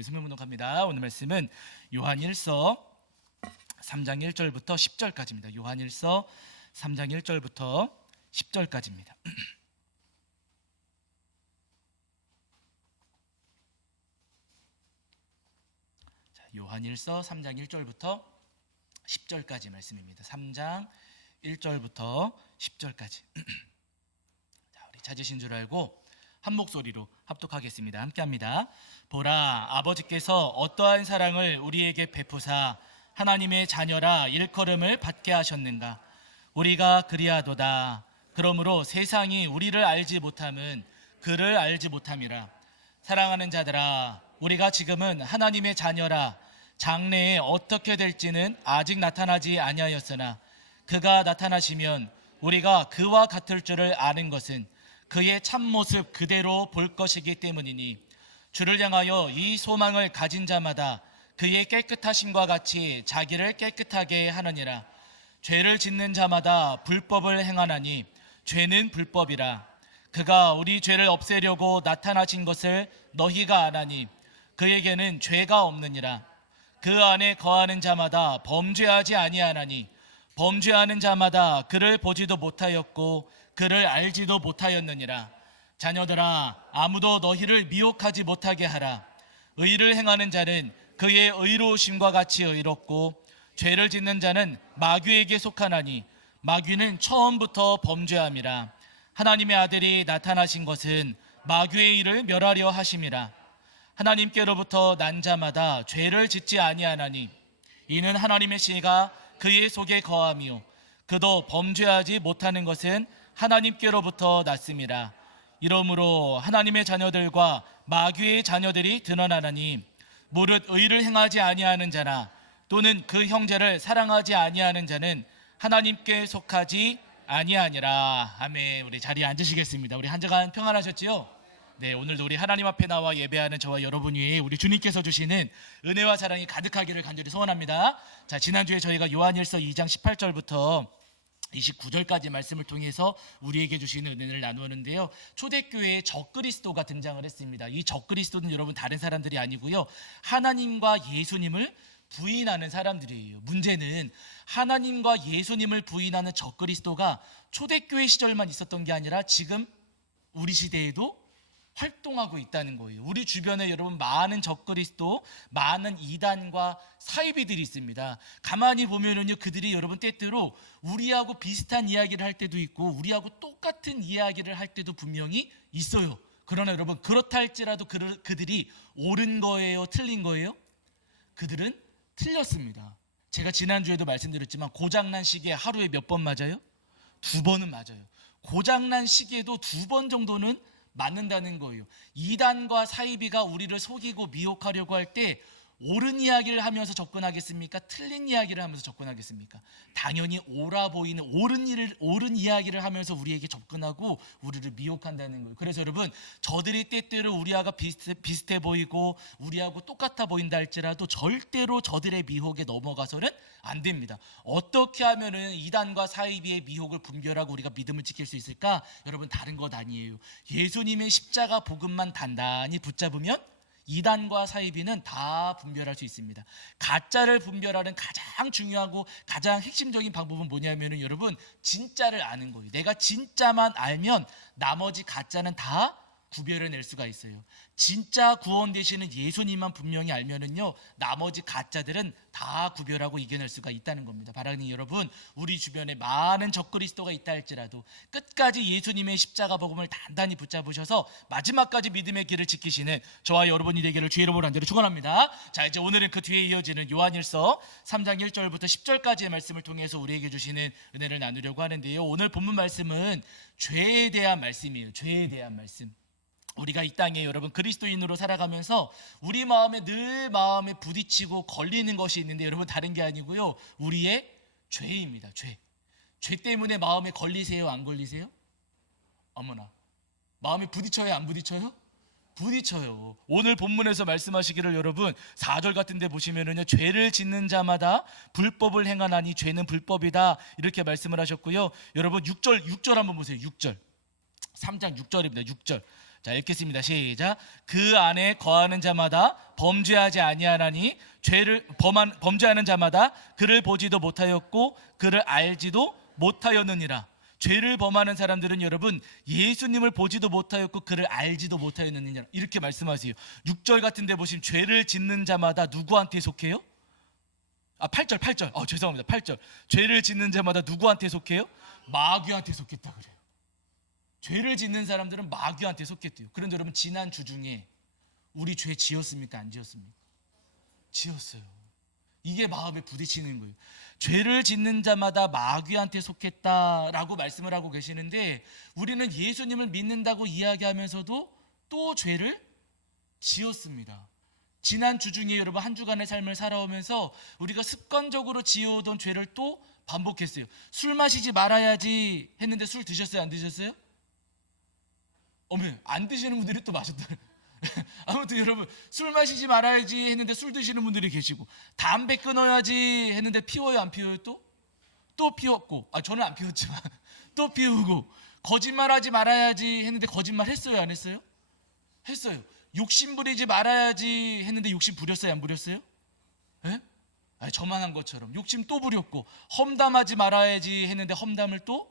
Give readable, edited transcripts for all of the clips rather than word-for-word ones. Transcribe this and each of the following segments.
우리 승명문독합니다. 오늘 말씀은 요한일서 3장 1절부터 10절까지입니다. 요한일서 3장 1절부터 10절까지입니다. 요한일서 3장 1절부터 10절까지 말씀입니다. 3장 1절부터 10절까지. 자, 우리 찾으신 줄 알고 한 목소리로 합독하겠습니다. 함께합니다. 보라, 아버지께서 어떠한 사랑을 우리에게 베푸사 하나님의 자녀라 일컬음을 받게 하셨는가. 우리가 그리하도다. 그러므로 세상이 우리를 알지 못함은 그를 알지 못함이라. 사랑하는 자들아, 우리가 지금은 하나님의 자녀라. 장래에 어떻게 될지는 아직 나타나지 아니하였으나 그가 나타나시면 우리가 그와 같을 줄을 아는 것은 그의 참모습 그대로 볼 것이기 때문이니 주를 향하여 이 소망을 가진 자마다 그의 깨끗하심과 같이 자기를 깨끗하게 하느니라. 죄를 짓는 자마다 불법을 행하나니 죄는 불법이라. 그가 우리 죄를 없애려고 나타나신 것을 너희가 아나니 그에게는 죄가 없느니라. 그 안에 거하는 자마다 범죄하지 아니하나니 범죄하는 자마다 그를 보지도 못하였고 그를 알지도 못하였느니라. 자녀들아, 아무도 너희를 미혹하지 못하게 하라. 의를 행하는 자는 그의 의로우심과 같이 의롭고 죄를 짓는 자는 마귀에게 속하나니 마귀는 처음부터 범죄함이라. 하나님의 아들이 나타나신 것은 마귀의 일을 멸하려 하심이라. 하나님께로부터 난 자마다 죄를 짓지 아니하나니 이는 하나님의 씨가 그의 속에 거함이요 그도 범죄하지 못하는 것은 하나님께로부터 났음이라. 이러므로 하나님의 자녀들과 마귀의 자녀들이 드러나나니 무릇 의를 행하지 아니하는 자나 또는 그 형제를 사랑하지 아니하는 자는 하나님께 속하지 아니하니라. 아멘. 우리 자리에 앉으시겠습니다. 우리 한 주간 평안하셨지요? 네, 오늘도 우리 하나님 앞에 나와 예배하는 저와 여러분 위에 우리 주님께서 주시는 은혜와 사랑이 가득하기를 간절히 소원합니다. 자, 지난주에 저희가 요한일서 2장 18절부터 29절까지 말씀을 통해서 우리에게 주시는 은혜를 나누었는데요. 초대교회에 적그리스도가 등장을 했습니다. 이 적그리스도는 여러분 다른 사람들이 아니고요, 하나님과 예수님을 부인하는 사람들이에요. 문제는 하나님과 예수님을 부인하는 적그리스도가 초대교회 시절만 있었던 게 아니라 지금 우리 시대에도 활동하고 있다는 거예요. 우리 주변에 여러분 많은 적그리스도, 많은 이단과 사이비들이 있습니다. 가만히 보면은요, 그들이 여러분 때때로 우리하고 비슷한 이야기를 할 때도 있고 우리하고 똑같은 이야기를 할 때도 분명히 있어요. 그러나 여러분, 그렇다 할지라도 그들이 옳은 거예요, 틀린 거예요? 그들은 틀렸습니다. 제가 지난주에도 말씀드렸지만 고장난 시계 하루에 몇 번 맞아요? 2번은 맞아요. 고장난 시계도 2번 정도는 맞는다는 거예요. 이단과 사이비가 우리를 속이고 미혹하려고 할 때 옳은 이야기를 하면서 접근하겠습니까? 틀린 이야기를 하면서 접근하겠습니까? 당연히 옳아 보이는 옳은 이야기를 하면서 우리에게 접근하고 우리를 미혹한다는 거예요. 그래서 여러분, 저들이 때때로 우리하고 비슷해 보이고 우리하고 똑같아 보인다 할지라도 절대로 저들의 미혹에 넘어가서는 안 됩니다. 어떻게 하면은 이단과 사이비의 미혹을 분별하고 우리가 믿음을 지킬 수 있을까? 여러분, 다른 것 아니에요. 예수님의 십자가 복음만 단단히 붙잡으면 이단과 사이비는 다 분별할 수 있습니다. 가짜를 분별하는 가장 중요하고 가장 핵심적인 방법은 뭐냐면은 여러분, 진짜를 아는 거예요. 내가 진짜만 알면 나머지 가짜는 다 구별해낼 수가 있어요. 진짜 구원 되시는 예수님만 분명히 알면은요, 나머지 가짜들은 다 구별하고 이겨낼 수가 있다는 겁니다. 바라니 여러분, 우리 주변에 많은 적그리스도가 있다 할지라도 끝까지 예수님의 십자가 복음을 단단히 붙잡으셔서 마지막까지 믿음의 길을 지키시는 저와 여러분이 되기를 주의 이름으로 간절히 축원합니다. 자, 이제 오늘은 그 뒤에 이어지는 요한일서 3장 1절부터 10절까지의 말씀을 통해서 우리에게 주시는 은혜를 나누려고 하는데요. 오늘 본문 말씀은 죄에 대한 말씀이에요. 죄에 대한 말씀. 우리가 이 땅에 여러분 그리스도인으로 살아가면서 우리 마음에 늘 마음에 부딪히고 걸리는 것이 있는데 여러분, 다른 게 아니고요, 우리의 죄입니다. 죄 때문에 마음에 걸리세요, 안 걸리세요? 어머나, 마음에 부딪혀요, 안 부딪혀요? 부딪혀요. 오늘 본문에서 말씀하시기를 여러분 4절 같은 데 보시면은요, 죄를 짓는 자마다 불법을 행하나니 죄는 불법이다, 이렇게 말씀을 하셨고요. 여러분 6절 한번 보세요. 6절 3장 6절입니다. 6절 자, 읽겠습니다. 시작. 그 안에 거하는 자마다 범죄하지 아니하나니 죄를 범죄하는 자마다 그를 보지도 못하였고 그를 알지도 못하였느니라. 죄를 범하는 사람들은 여러분 예수님을 보지도 못하였고 그를 알지도 못하였느니라 이렇게 말씀하세요. 6절 같은 데 보시면 죄를 짓는 자마다 누구한테 속해요? 8절. 죄송합니다. 8절. 죄를 짓는 자마다 누구한테 속해요? 마귀한테 속했다 그래요. 죄를 짓는 사람들은 마귀한테 속했대요. 그런데 여러분 지난 주 중에 우리 죄 지었습니까? 안 지었습니까? 지었어요. 이게 마음에 부딪히는 거예요. 죄를 짓는 자마다 마귀한테 속했다라고 말씀을 하고 계시는데 우리는 예수님을 믿는다고 이야기하면서도 또 죄를 지었습니다. 지난 주 중에 여러분 한 주간의 삶을 살아오면서 우리가 습관적으로 지어오던 죄를 또 반복했어요. 술 마시지 말아야지 했는데 술 드셨어요? 안 드셨어요? 안 드시는 분들이 또 마셨다. 아무튼 여러분 술 마시지 말아야지 했는데 술 드시는 분들이 계시고 담배 끊어야지 했는데 피워요? 안 피워요? 또 피웠고 저는 안 피웠지만 또 피우고 거짓말하지 말아야지 했는데 거짓말 했어요? 안 했어요? 했어요. 욕심 부리지 말아야지 했는데 욕심 부렸어요? 안 부렸어요? 예? 저만한 것처럼 욕심 또 부렸고 험담하지 말아야지 했는데 험담을 또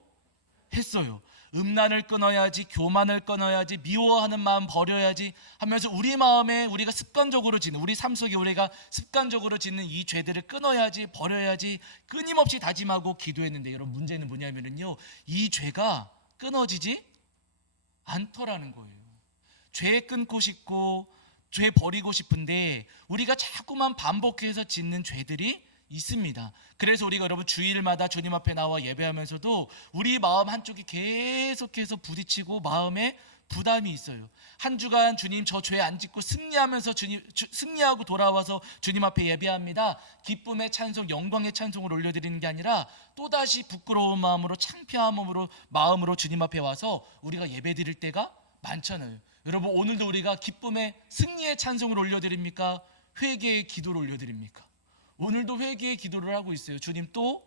했어요. 음란을 끊어야지, 교만을 끊어야지, 미워하는 마음 버려야지 하면서 우리 마음에 우리가 습관적으로 짓는 우리 삶 속에 우리가 습관적으로 짓는 이 죄들을 끊어야지, 버려야지 끊임없이 다짐하고 기도했는데 여러분 문제는 뭐냐면요 이 죄가 끊어지지 않더라는 거예요. 죄 끊고 싶고 죄 버리고 싶은데 우리가 자꾸만 반복해서 짓는 죄들이 있습니다. 그래서 우리가 여러분 주일마다 주님 앞에 나와 예배하면서도 우리 마음 한쪽이 계속해서 부딪히고 마음에 부담이 있어요. 한 주간 주님 저 죄 안 짓고 승리하면서 승리하고 돌아와서 주님 앞에 예배합니다. 기쁨의 찬송, 영광의 찬송을 올려드리는 게 아니라 또다시 부끄러운 마음으로 창피한 마음으로 주님 앞에 와서 우리가 예배드릴 때가 많잖아요. 여러분 오늘도 우리가 기쁨의 승리의 찬송을 올려드립니까? 회개의 기도를 올려드립니까? 오늘도 회개의 기도를 하고 있어요. 주님 또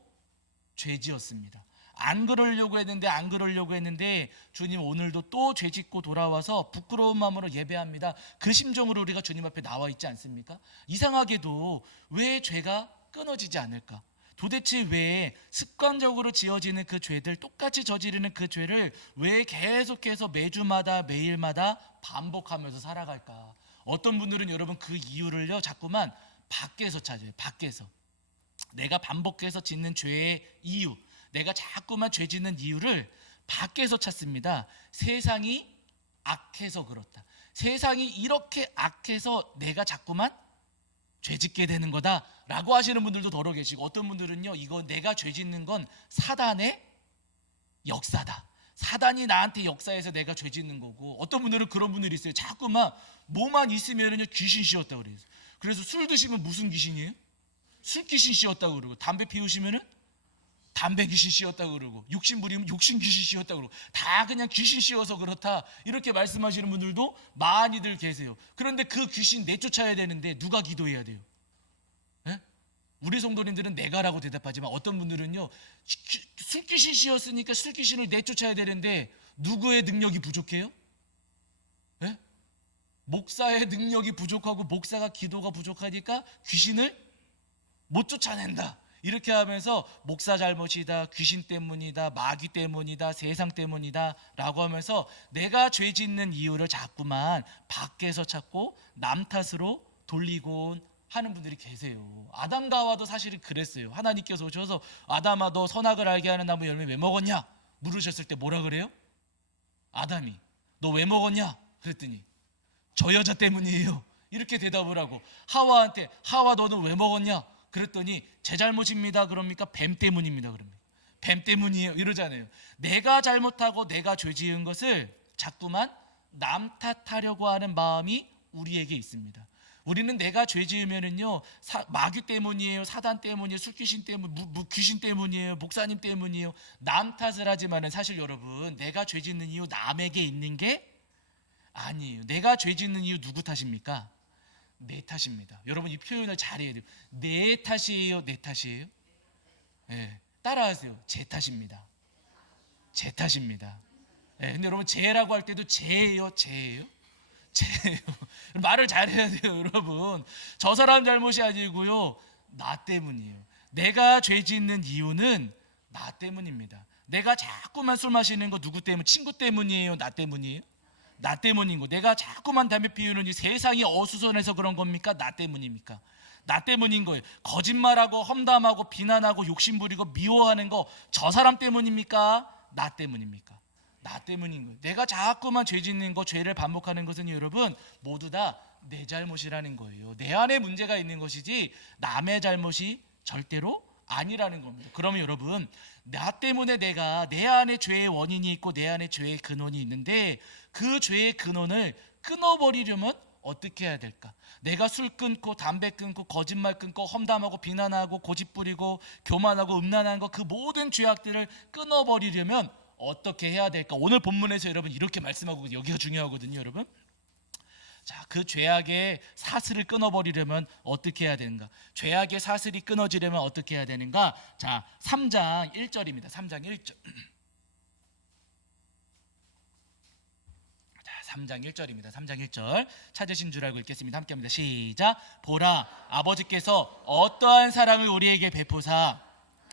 죄 지었습니다. 안 그러려고 했는데 주님 오늘도 또 죄 짓고 돌아와서 부끄러운 마음으로 예배합니다. 그 심정으로 우리가 주님 앞에 나와 있지 않습니까? 이상하게도 왜 죄가 끊어지지 않을까? 도대체 왜 습관적으로 지어지는 그 죄들, 똑같이 저지르는 그 죄를 왜 계속해서 매주마다 매일마다 반복하면서 살아갈까? 어떤 분들은 여러분 그 이유를요 자꾸만 밖에서 찾아요. 밖에서 내가 반복해서 짓는 죄의 이유, 내가 자꾸만 죄 짓는 이유를 밖에서 찾습니다. 세상이 악해서 그렇다. 세상이 이렇게 악해서 내가 자꾸만 죄 짓게 되는 거다라고 하시는 분들도 더러 계시고 어떤 분들은요 이거 내가 죄 짓는 건 사단의 역사다. 사단이 나한테 역사해서 내가 죄 짓는 거고 어떤 분들은 그런 분들이 있어요. 자꾸만 뭐만 있으면은요 귀신 씌웠다 그래요. 그래서 술 드시면 무슨 귀신이에요? 술 귀신 씌웠다고 그러고 담배 피우시면은 담배 귀신 씌웠다고 그러고 욕심 부리면 욕심 귀신 씌웠다고 그러고 다 그냥 귀신 씌워서 그렇다 이렇게 말씀하시는 분들도 많이들 계세요. 그런데 그 귀신 내쫓아야 되는데 누가 기도해야 돼요? 예? 우리 성도님들은 내가라고 대답하지만 어떤 분들은요 술 귀신 씌웠으니까 술 귀신을 내쫓아야 되는데 누구의 능력이 부족해요? 예? 목사의 능력이 부족하고 목사가 기도가 부족하니까 귀신을 못 쫓아낸다. 이렇게 하면서 목사 잘못이다, 귀신 때문이다, 마귀 때문이다, 세상 때문이다 라고 하면서 내가 죄 짓는 이유를 자꾸만 밖에서 찾고 남 탓으로 돌리곤 하는 분들이 계세요. 아담과 하와도 사실은 그랬어요. 하나님께서 오셔서 아담아 너 선악을 알게 하는 나무 열매 왜 먹었냐? 물으셨을 때 뭐라 그래요? 아담이 너 왜 먹었냐? 그랬더니 저 여자 때문이에요. 이렇게 대답을 하고 하와한테 하와 너는 왜 먹었냐? 그랬더니 제 잘못입니다. 그럽니까? 뱀 때문입니다. 그럽니까? 뱀 때문이에요. 이러잖아요. 내가 잘못하고 내가 죄 지은 것을 자꾸만 남 탓하려고 하는 마음이 우리에게 있습니다. 우리는 내가 죄 지으면은요 마귀 때문이에요, 사단 때문이에요, 술귀신 때문, 귀신 때문이에요, 목사님 때문이에요. 남 탓을 하지만은 사실 여러분 내가 죄 짓는 이유 남에게 있는 게 아니에요. 내가 죄 짓는 이유 누구 탓입니까? 내 탓입니다. 여러분 이 표현을 잘해야 돼요. 내 탓이에요, 내 탓이에요? 네, 따라하세요. 제 탓입니다. 제 탓입니다. 예, 근데 여러분 죄라고 할 때도 죄예요, 죄예요? 죄예요. 말을 잘해야 돼요, 여러분. 저 사람 잘못이 아니고요, 나 때문이에요. 내가 죄 짓는 이유는 나 때문입니다. 내가 자꾸만 술 마시는 거 누구 때문? 친구 때문이에요, 나 때문이에요? 나 때문인 거. 내가 자꾸만 담배 피우는 이 세상이 어수선해서 그런 겁니까? 나 때문입니까? 나 때문인 거예요. 거짓말하고 험담하고 비난하고 욕심부리고 미워하는 거 저 사람 때문입니까? 나 때문입니까? 나 때문인 거예요. 내가 자꾸만 죄 짓는 거, 죄를 반복하는 것은 여러분 모두 다 내 잘못이라는 거예요. 내 안에 문제가 있는 것이지 남의 잘못이 절대로 아니라는 겁니다. 그러면 여러분, 나 때문에 내가 내 안에 죄의 원인이 있고 내 안에 죄의 근원이 있는데 그 죄의 근원을 끊어버리려면 어떻게 해야 될까? 내가 술 끊고 담배 끊고 거짓말 끊고 험담하고 비난하고 고집 부리고 교만하고 음란한 거, 그 모든 죄악들을 끊어버리려면 어떻게 해야 될까? 오늘 본문에서 여러분 이렇게 말씀하고, 여기가 중요하거든요, 여러분. 자, 그 죄악의 사슬을 끊어버리려면 어떻게 해야 되는가? 죄악의 사슬이 끊어지려면 어떻게 해야 되는가? 자, 3장 1절입니다. 3장 1절. 자, 3장 1절입니다. 3장 1절. 찾으신 줄 알고 읽겠습니다. 함께합니다. 시작. 보라, 아버지께서 어떠한 사랑을 우리에게 베푸사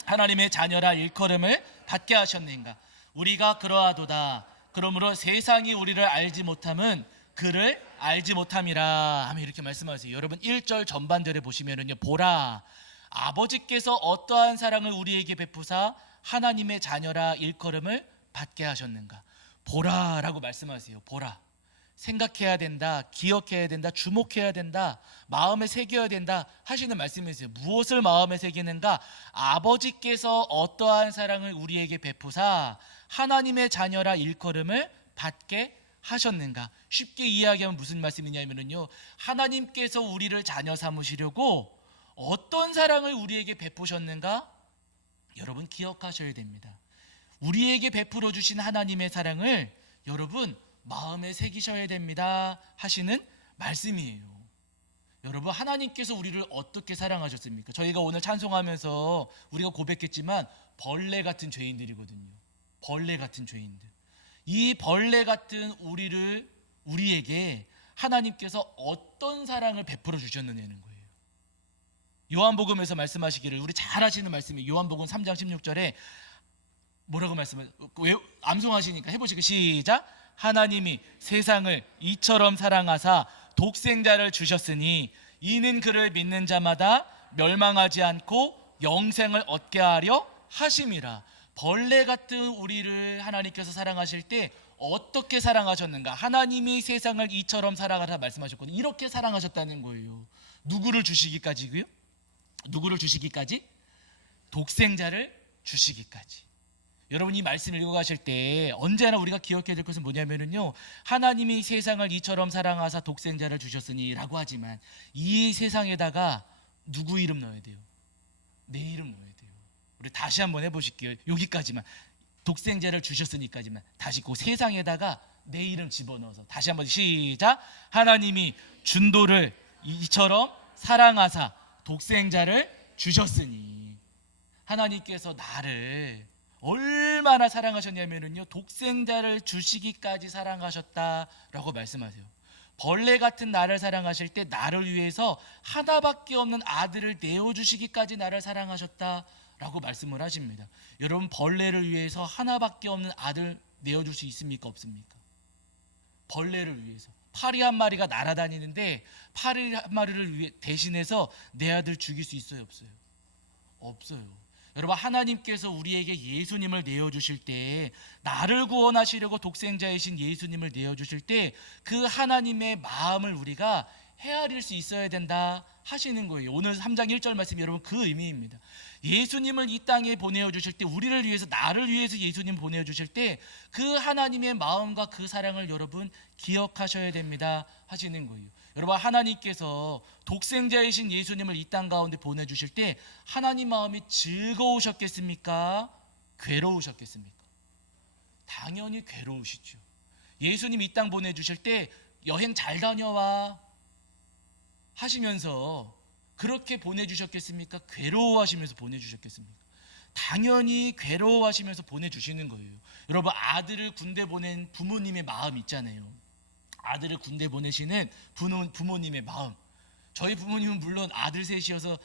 하나님의 자녀라 일컬음을 받게 하셨는가? 우리가 그러하도다. 그러므로 세상이 우리를 알지 못함은 그를 알지 못함이라 하며 이렇게 말씀하세요. 여러분 1절 전반절에 보시면은요, 보라, 아버지께서 어떠한 사랑을 우리에게 베푸사 하나님의 자녀라 일컬음을 받게 하셨는가? 보라라고 말씀하세요. 보라. 생각해야 된다, 기억해야 된다, 주목해야 된다, 마음에 새겨야 된다 하시는 말씀이세요. 무엇을 마음에 새기는가? 아버지께서 어떠한 사랑을 우리에게 베푸사 하나님의 자녀라 일컬음을 받게 하셨는가? 쉽게 이야기하면 무슨 말씀이냐면요, 하나님께서 우리를 자녀 삼으시려고 어떤 사랑을 우리에게 베푸셨는가? 여러분 기억하셔야 됩니다. 우리에게 베풀어 주신 하나님의 사랑을 여러분 마음에 새기셔야 됩니다 하시는 말씀이에요. 여러분, 하나님께서 우리를 어떻게 사랑하셨습니까? 저희가 오늘 찬송하면서 우리가 고백했지만 벌레 같은 죄인들이거든요. 벌레 같은 죄인들. 이 벌레 같은 우리에게 하나님께서 어떤 사랑을 베풀어 주셨느냐는 거예요. 요한복음에서 말씀하시기를, 우리 잘 아시는 말씀이에요. 요한복음 3장 16절에 뭐라고 말씀하세요? 암송하시니까 해보시고 시작. 하나님이 세상을 이처럼 사랑하사 독생자를 주셨으니 이는 그를 믿는 자마다 멸망하지 않고 영생을 얻게 하려 하심이라. 벌레 같은 우리를 하나님께서 사랑하실 때 어떻게 사랑하셨는가? 하나님이 세상을 이처럼 사랑하라 말씀하셨거든요. 이렇게 사랑하셨다는 거예요. 누구를 주시기까지고요? 누구를 주시기까지? 독생자를 주시기까지. 여러분, 이 말씀을 읽어가실 때 언제나 우리가 기억해야 될 것은 뭐냐면요, 하나님이 세상을 이처럼 사랑하사 독생자를 주셨으니 라고 하지만 이 세상에다가 누구 이름 넣어야 돼요? 내 이름 넣어야 돼요. 우리 다시 한번 해보실게요. 여기까지만, 독생자를 주셨으니까지만. 다시 그 세상에다가 내 이름 집어넣어서 다시 한번 시작. 하나님이 준도를 이처럼 사랑하사 독생자를 주셨으니. 하나님께서 나를 얼마나 사랑하셨냐면요, 독생자를 주시기까지 사랑하셨다라고 말씀하세요. 벌레 같은 나를 사랑하실 때 나를 위해서 하나밖에 없는 아들을 내어주시기까지 나를 사랑하셨다라고 말씀을 하십니다. 여러분, 벌레를 위해서 하나밖에 없는 아들 내어줄 수 있습니까? 없습니까? 벌레를 위해서 파리 한 마리가 날아다니는데 파리 한 마리를 대신해서 내 아들 죽일 수 있어요? 없어요? 없어요. 여러분, 하나님께서 우리에게 예수님을 내어주실 때, 나를 구원하시려고 독생자이신 예수님을 내어주실 때 그 하나님의 마음을 우리가 헤아릴 수 있어야 된다 하시는 거예요. 오늘 3장 1절 말씀이 여러분 그 의미입니다. 예수님을 이 땅에 보내어주실 때, 우리를 위해서, 나를 위해서 예수님 보내어주실 때 그 하나님의 마음과 그 사랑을 여러분 기억하셔야 됩니다 하시는 거예요. 여러분, 하나님께서 독생자이신 예수님을 이 땅 가운데 보내주실 때 하나님 마음이 즐거우셨겠습니까? 괴로우셨겠습니까? 당연히 괴로우시죠. 예수님 이 땅 보내주실 때 여행 잘 다녀와 하시면서 그렇게 보내주셨겠습니까? 괴로워하시면서 보내주셨겠습니까? 당연히 괴로워하시면서 보내주시는 거예요. 여러분, 아들을 군대 보낸 부모님의 마음 있잖아요. 아들을 군대 보내시는 부모님의 마음. 저희 부모님은 물론 아들 셋이어서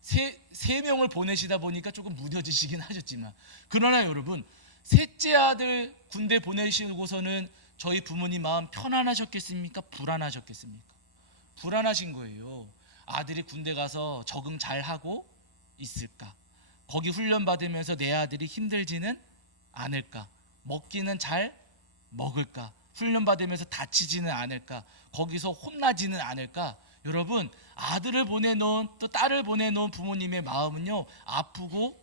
세 명을 보내시다 보니까 조금 무뎌지시긴 하셨지만, 그러나 여러분, 셋째 아들 군대 보내시고서는 저희 부모님 마음 편안하셨겠습니까? 불안하셨겠습니까? 불안하신 거예요. 아들이 군대 가서 적응 잘 하고 있을까? 거기 훈련 받으면서 내 아들이 힘들지는 않을까? 먹기는 잘 먹을까? 훈련 받으면서 다치지는 않을까? 거기서 혼나지는 않을까? 여러분, 아들을 보내놓은, 또 딸을 보내놓은 부모님의 마음은요, 아프고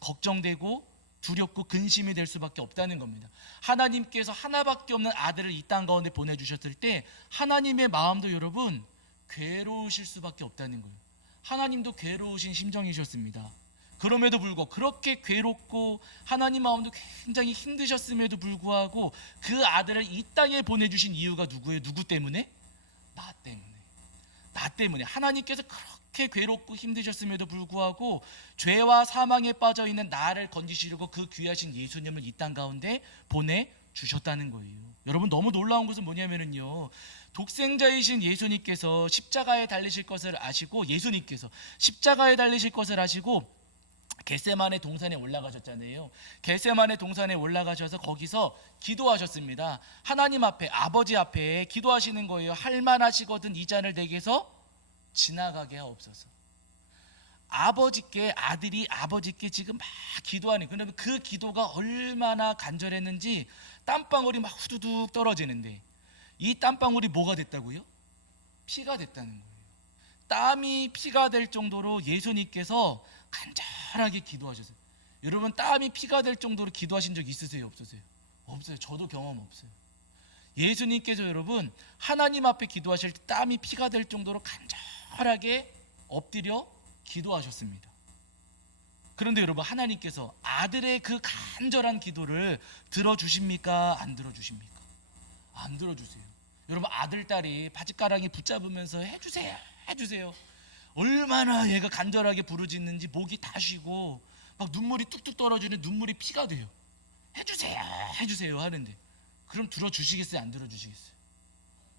걱정되고 두렵고 근심이 될 수밖에 없다는 겁니다. 하나님께서 하나밖에 없는 아들을 이 땅 가운데 보내주셨을 때 하나님의 마음도 여러분 괴로우실 수밖에 없다는 거예요. 하나님도 괴로우신 심정이셨습니다. 그럼에도 불구하고, 그렇게 괴롭고 하나님 마음도 굉장히 힘드셨음에도 불구하고 그 아들을 이 땅에 보내주신 이유가 누구예요? 누구 때문에? 나 때문에. 나 때문에. 하나님께서 그렇게 괴롭고 힘드셨음에도 불구하고 죄와 사망에 빠져 있는 나를 건지시려고 그 귀하신 예수님을 이 땅 가운데 보내주셨다는 거예요. 여러분, 너무 놀라운 것은 뭐냐면요, 독생자이신 예수님께서 십자가에 달리실 것을 아시고, 예수님께서 십자가에 달리실 것을 아시고 겟세마네 동산에 올라가셨잖아요. 겟세마네 동산에 올라가셔서 거기서 기도하셨습니다. 하나님 앞에, 아버지 앞에 기도하시는 거예요. 할만하시거든 이 잔을 내게서 지나가게 하옵소서. 아버지께, 아들이 아버지께 지금 막 기도하는, 그러면 그 기도가 얼마나 간절했는지 땀방울이 막 후두둑 떨어지는데, 이 땀방울이 뭐가 됐다고요? 피가 됐다는 거예요. 땀이 피가 될 정도로 예수님께서 간절하게 기도하셨어요. 여러분, 땀이 피가 될 정도로 기도하신 적 있으세요? 없으세요? 없어요. 저도 경험 없어요. 예수님께서 여러분 하나님 앞에 기도하실 때 땀이 피가 될 정도로 간절하게 엎드려 기도하셨습니다. 그런데 여러분, 하나님께서 아들의 그 간절한 기도를 들어주십니까? 안 들어주십니까? 안 들어주세요. 여러분, 아들, 딸이 바짓가랑이 붙잡으면서 해주세요, 해주세요, 얼마나 얘가 간절하게 부르짖는지 목이 다 쉬고 막 눈물이 뚝뚝 떨어지는, 눈물이 피가 돼요. 해주세요, 해주세요 하는데, 그럼 들어주시겠어요? 안 들어주시겠어요?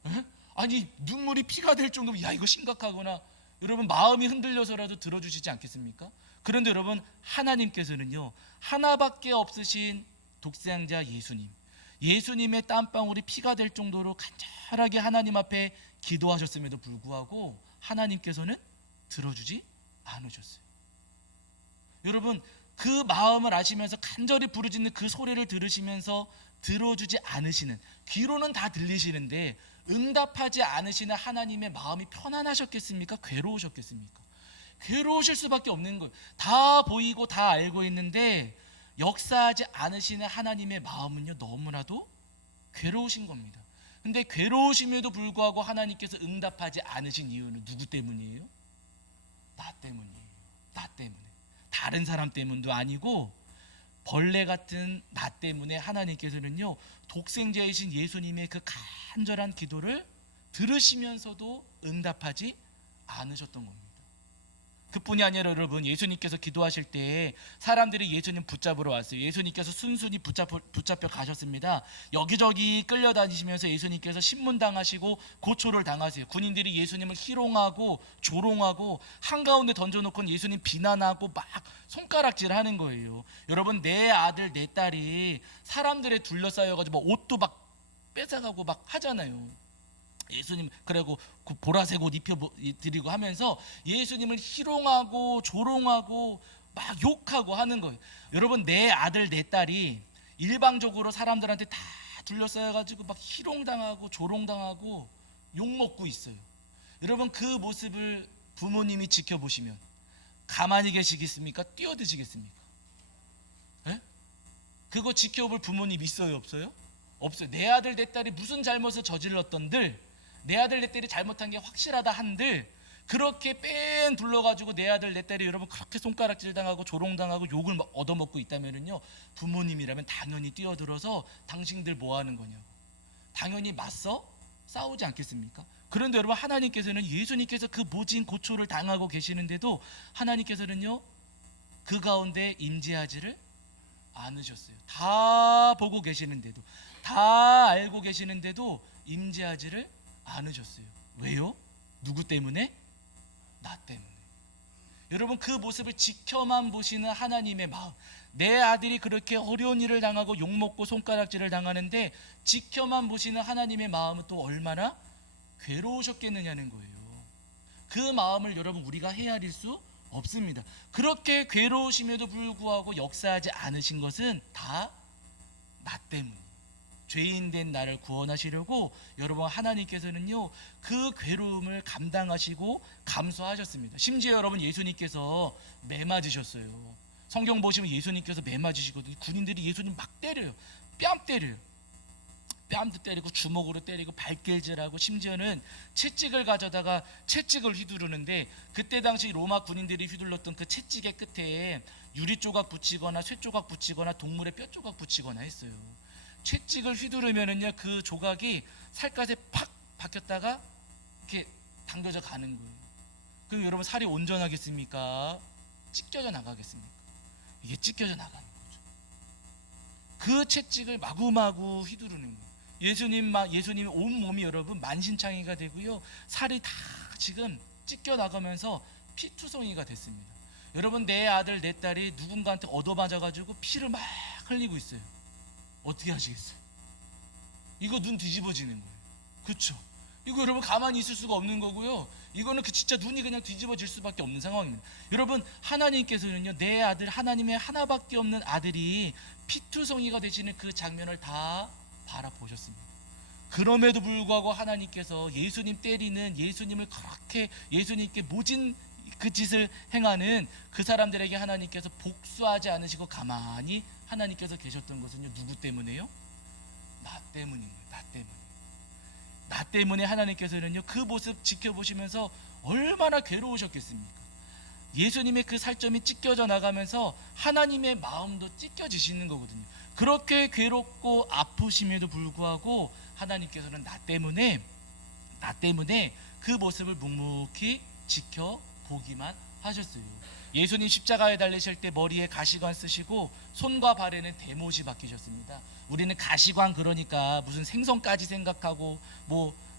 에? 아니, 눈물이 피가 될 정도면 야, 이거 심각하구나. 여러분, 마음이 흔들려서라도 들어주시지 않겠습니까? 그런데 여러분, 하나님께서는요, 하나밖에 없으신 독생자 예수님, 예수님의 땀방울이 피가 될 정도로 간절하게 하나님 앞에 기도하셨음에도 불구하고 하나님께서는 들어주지 않으셨어요. 여러분, 그 마음을 아시면서 간절히 부르짖는 그 소리를 들으시면서 들어주지 않으시는, 귀로는 다 들리시는데 응답하지 않으시는 하나님의 마음이 편안하셨겠습니까? 괴로우셨겠습니까? 괴로우실 수밖에 없는 거예요. 다 보이고 다 알고 있는데 역사하지 않으시는 하나님의 마음은요, 너무나도 괴로우신 겁니다. 근데 괴로우심에도 불구하고 하나님께서 응답하지 않으신 이유는 누구 때문이에요? 나 때문이에요. 나 때문에. 다른 사람 때문도 아니고 벌레 같은 나 때문에 하나님께서는요, 독생자이신 예수님의 그 간절한 기도를 들으시면서도 응답하지 않으셨던 겁니다. 그뿐이 아니라 여러분, 예수님께서 기도하실 때 사람들이 예수님 붙잡으러 왔어요. 예수님께서 순순히 붙잡혀 가셨습니다. 여기저기 끌려다니시면서 예수님께서 신문당하시고 고초를 당하세요. 군인들이 예수님을 희롱하고 조롱하고 한가운데 던져놓고 예수님 비난하고 막 손가락질하는 거예요. 여러분, 내 아들 내 딸이 사람들에 둘러싸여가지고 막 옷도 막 뺏어가고 막 하잖아요. 예수님, 그리고 그 보라색 옷 입혀드리고 하면서 예수님을 희롱하고 조롱하고 막 욕하고 하는 거예요. 여러분, 내 아들 내 딸이 일방적으로 사람들한테 다 둘러싸여가지고 막 희롱당하고 조롱당하고 욕먹고 있어요. 여러분, 그 모습을 부모님이 지켜보시면 가만히 계시겠습니까? 뛰어드시겠습니까? 에? 그거 지켜볼 부모님 있어요? 없어요? 없어요. 내 아들 내 딸이 무슨 잘못을 저질렀던들, 내 아들 내 딸이 잘못한 게 확실하다 한들, 그렇게 뺑 둘러가지고 내 아들 내 딸이 여러분 그렇게 손가락질 당하고 조롱당하고 욕을 얻어먹고 있다면은요, 부모님이라면 당연히 뛰어들어서 당신들 뭐 하는 거냐고 당연히 맞서 싸우지 않겠습니까? 그런데 여러분, 하나님께서는, 예수님께서 그 모진 고초를 당하고 계시는데도 하나님께서는요, 그 가운데 임재하지를 않으셨어요. 다 보고 계시는데도, 다 알고 계시는데도 임재하지를 않으셨어요. 왜요? 누구 때문에? 나 때문에. 여러분, 그 모습을 지켜만 보시는 하나님의 마음, 내 아들이 그렇게 어려운 일을 당하고 욕먹고 손가락질을 당하는데 지켜만 보시는 하나님의 마음은 또 얼마나 괴로우셨겠느냐는 거예요. 그 마음을 여러분 우리가 헤아릴 수 없습니다. 그렇게 괴로우심에도 불구하고 역사하지 않으신 것은 다 나 때문이에요. 죄인된 나를 구원하시려고 여러분 하나님께서는요 그 괴로움을 감당하시고 감수하셨습니다. 심지어 여러분 예수님께서 매 맞으셨어요. 성경 보시면 예수님께서 매 맞으시거든요. 군인들이 예수님 막 때려요. 뺨 때려요. 뺨도 때리고 주먹으로 때리고 발길질하고 심지어는 채찍을 가져다가 채찍을 휘두르는데, 그때 당시 로마 군인들이 휘둘렀던 그 채찍의 끝에 유리 조각 붙이거나 쇠 조각 붙이거나 동물의 뼈 조각 붙이거나 했어요. 채찍을 휘두르면은요 그 조각이 살갗에 팍 박혔다가 이렇게 당겨져 가는 거예요. 그럼 여러분 살이 온전하겠습니까? 찢겨져 나가겠습니까? 이게 찢겨져 나가는 거죠. 그 채찍을 마구마구 휘두르는 거예요. 예수님 온 몸이 여러분 만신창이가 되고요, 살이 다 지금 찢겨 나가면서 피투성이가 됐습니다. 여러분, 내 아들 내 딸이 누군가한테 얻어맞아가지고 피를 막 흘리고 있어요. 어떻게 하시겠어요? 이거 눈 뒤집어지는 거예요. 그렇죠? 이거 여러분 가만히 있을 수가 없는 거고요. 이거는 진짜 눈이 그냥 뒤집어질 수밖에 없는 상황입니다. 여러분, 하나님께서는요 내 아들, 하나님의 하나밖에 없는 아들이 피투성이가 되시는 그 장면을 다 바라보셨습니다. 그럼에도 불구하고 하나님께서 예수님 때리는, 예수님을 그렇게 예수님께 모진 그 짓을 행하는 그 사람들에게 하나님께서 복수하지 않으시고 가만히 하나님께서 계셨던 것은요 누구 때문에요? 나 때문인 거예요. 나 때문에. 나 때문에 하나님께서는요 그 모습 지켜보시면서 얼마나 괴로우셨겠습니까? 예수님의 그 살점이 찢겨져 나가면서 하나님의 마음도 찢겨지시는 거거든요. 그렇게 괴롭고 아프심에도 불구하고 하나님께서는 나 때문에 그 모습을 묵묵히 지켜보기만 하셨어요. 예수님 십자가에 달리실 때 머리에 가시관 쓰시고 손과 발에는 대못이 박히셨습니다. 우리는 가시관 그러니까 무슨 생선까지 생각하고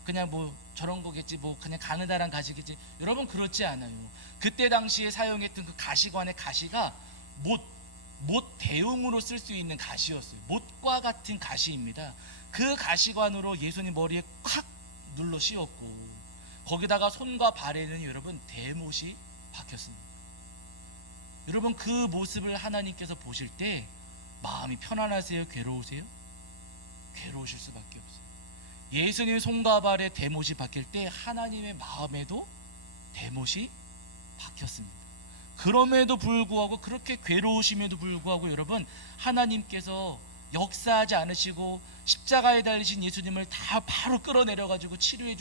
그냥 저런 거겠지, 그냥 가느다란 가시겠지. 여러분, 그렇지 않아요. 그때 당시에 사용했던 그 가시관의 가시가 못 대용으로 쓸 수 있는 가시였어요. 못과 같은 가시입니다. 그 가시관으로 예수님 머리에 콱 눌러 씌웠고, 거기다가 손과 발에는 여러분 대못이 박혔습니다. 여러분, 그 모습을 하나님께서 보실 때 마음이 편안하세요? 괴로우세요? 괴로우실 수밖에 없어요. 예수님 손과 발에 대못이 박힐 때 하나님의 마음에도 대못이 박혔습니다. 그럼에도 불구하고, 그렇게 괴로우심에도 불구하고 여러분, 하나님께서 역사하지 않으시고 십자가에 달리신 예수님을 다 바로 끌어내려 가지고 치료해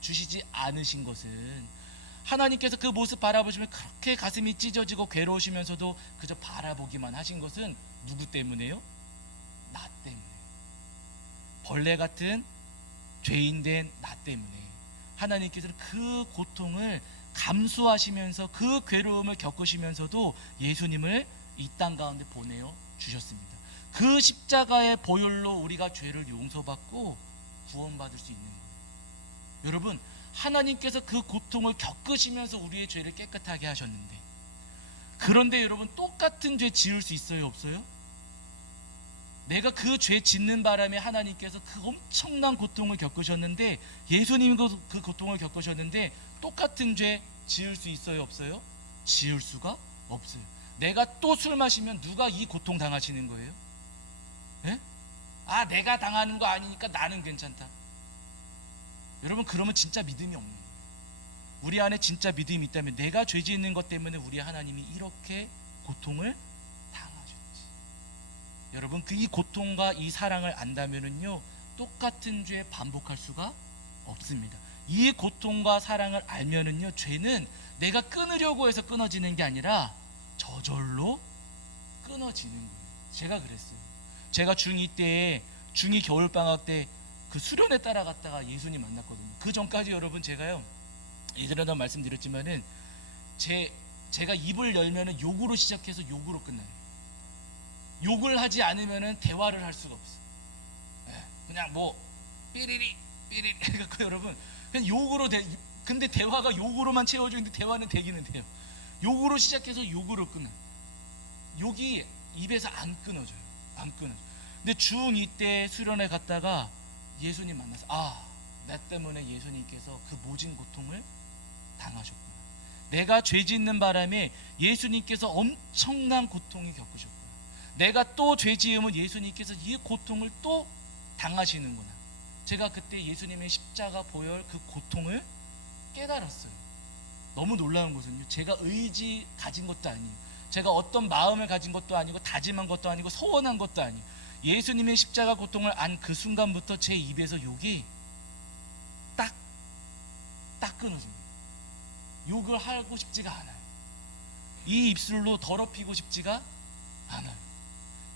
주시지 않으신 것은, 하나님께서 그 모습 바라보시면 그렇게 가슴이 찢어지고 괴로우시면서도 그저 바라보기만 하신 것은 누구 때문에요? 나 때문에. 벌레 같은 죄인된 나 때문에 하나님께서는 그 고통을 감수하시면서 그 괴로움을 겪으시면서도 예수님을 이 땅 가운데 보내어 주셨습니다. 그 십자가의 보혈로 우리가 죄를 용서받고 구원받을 수 있는 거예요. 여러분, 하나님께서 그 고통을 겪으시면서 우리의 죄를 깨끗하게 하셨는데, 그런데 여러분, 똑같은 죄 지을 수 있어요, 없어요? 내가 그 죄 짓는 바람에 하나님께서 그 엄청난 고통을 겪으셨는데, 예수님이 그 고통을 겪으셨는데 똑같은 죄 지을 수 있어요, 없어요? 지을 수가 없어요. 내가 또 술 마시면 누가 이 고통 당하시는 거예요? 예? 내가 당하는 거 아니니까 나는 괜찮다. 여러분, 그러면 진짜 믿음이 없는 거예요. 우리 안에 진짜 믿음이 있다면 내가 죄 짓는 것 때문에 우리 하나님이 이렇게 고통을 당하셨지. 여러분, 이 고통과 이 사랑을 안다면은요 똑같은 죄 반복할 수가 없습니다. 이 고통과 사랑을 알면은요 죄는 내가 끊으려고 해서 끊어지는 게 아니라 저절로 끊어지는 거예요. 제가 그랬어요. 제가 중2 때, 중2 겨울방학 때 그 수련회 따라갔다가 예수님 만났거든요. 그 전까지 여러분, 제가요 예전에도 말씀드렸지만은 제 제가 입을 열면은 욕으로 시작해서 욕으로 끝나요. 욕을 하지 않으면은 대화를 할 수가 없어. 그냥 뭐 삐리리 삐리리 해갖고 여러분 그냥 욕으로 근데 대화가 욕으로만 채워져 있는데 대화는 되기는 돼요. 욕으로 시작해서 욕으로 끝나. 욕이 입에서 안 끊어져요. 안 끊어져. 근데 중2 때 수련회 갔다가 예수님 만나서 나 때문에 예수님께서 그 모진 고통을 당하셨구나. 내가 죄 짓는 바람에 예수님께서 엄청난 고통을 겪으셨구나. 내가 또 죄 지으면 예수님께서 이 고통을 또 당하시는구나. 제가 그때 예수님의 십자가 보혈 그 고통을 깨달았어요. 너무 놀라운 것은요, 제가 의지 가진 것도 아니에요. 제가 어떤 마음을 가진 것도 아니고 다짐한 것도 아니고 소원한 것도 아니에요. 예수님의 십자가 고통을 안 그 순간부터 제 입에서 욕이 딱 끊어집니다. 욕을 하고 싶지가 않아요. 이 입술로 더럽히고 싶지가 않아요.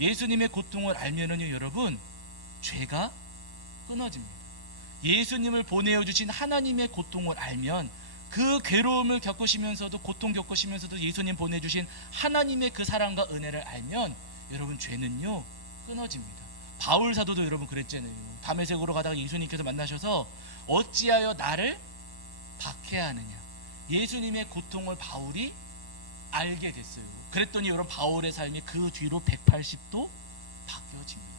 예수님의 고통을 알면은요, 여러분, 죄가 끊어집니다. 예수님을 보내어 주신 하나님의 고통을 알면, 그 괴로움을 겪으시면서도 고통 겪으시면서도 예수님 보내주신 하나님의 그 사랑과 은혜를 알면 여러분 죄는요 끊어집니다. 바울 사도도 여러분 그랬잖아요. 다메섹으로 가다가 예수님께서 만나셔서 어찌하여 나를 박해하느냐. 예수님의 고통을 바울이 알게 됐어요. 그랬더니 여러분 바울의 삶이 그 뒤로 180도 바뀌어집니다.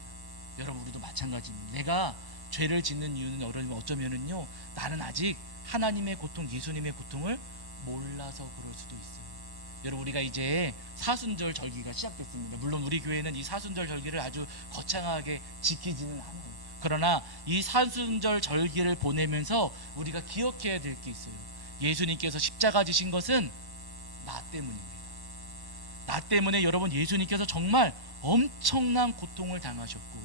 여러분 우리도 마찬가지입니다. 내가 죄를 짓는 이유는 여러분 어쩌면은요, 나는 아직 하나님의 고통, 예수님의 고통을 몰라서 그럴 수도 있어요. 여러분 우리가 이제 사순절 절기가 시작됐습니다. 물론 우리 교회는 이 사순절 절기를 아주 거창하게 지키지는 않아요. 그러나 이 사순절 절기를 보내면서 우리가 기억해야 될 게 있어요. 예수님께서 십자가 지신 것은 나 때문입니다. 나 때문에 여러분 예수님께서 정말 엄청난 고통을 당하셨고,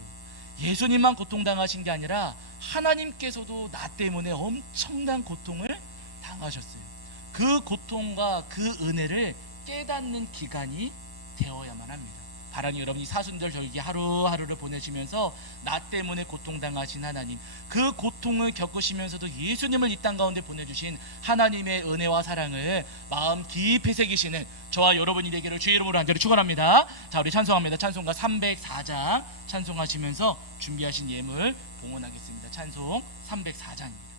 예수님만 고통당하신 게 아니라 하나님께서도 나 때문에 엄청난 고통을 당하셨어요. 그 고통과 그 은혜를 깨닫는 기간이 되어야만 합니다. 바라니 여러분이 사순절 절기 하루하루를 보내시면서 나 때문에 고통당하신 하나님, 그 고통을 겪으시면서도 예수님을 이 땅 가운데 보내주신 하나님의 은혜와 사랑을 마음 깊이 새기시는 저와 여러분이 되기를 주의 이름으로 간절히 축원합니다. 자, 우리 찬송합니다. 찬송가 304장 찬송하시면서 준비하신 예물 봉헌하겠습니다. 찬송 304장입니다.